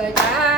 Bye-bye.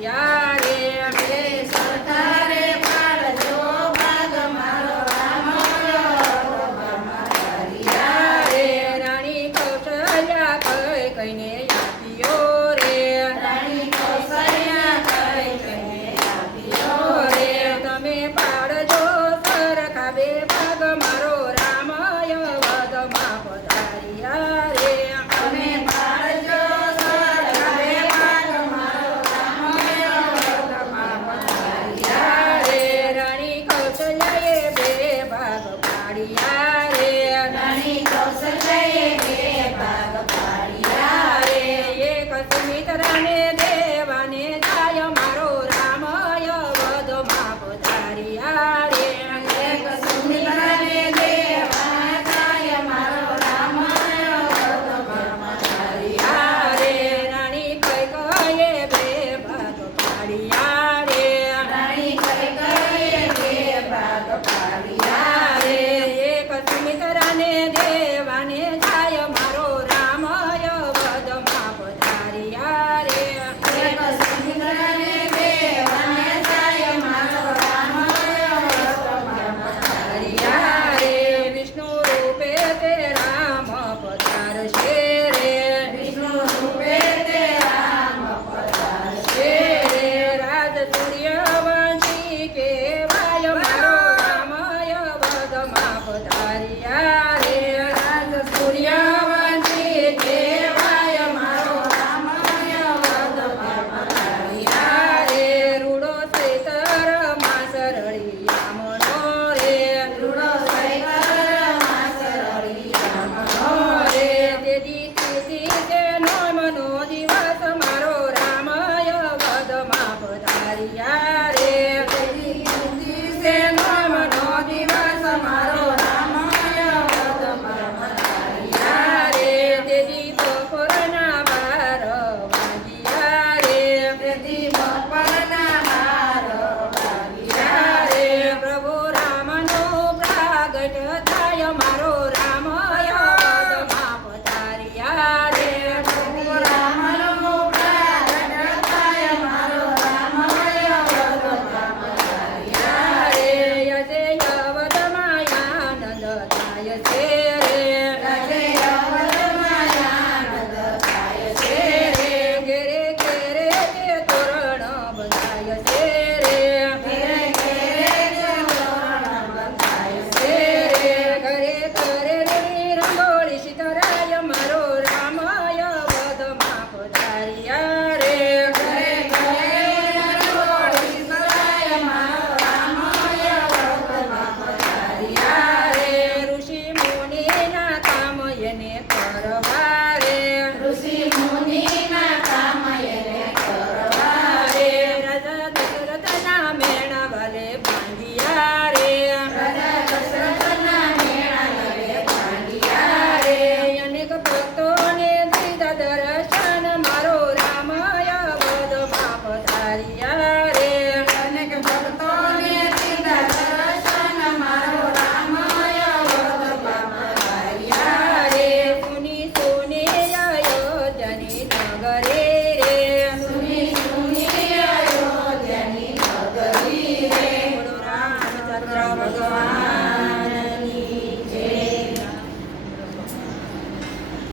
yeah. que સહાય છે.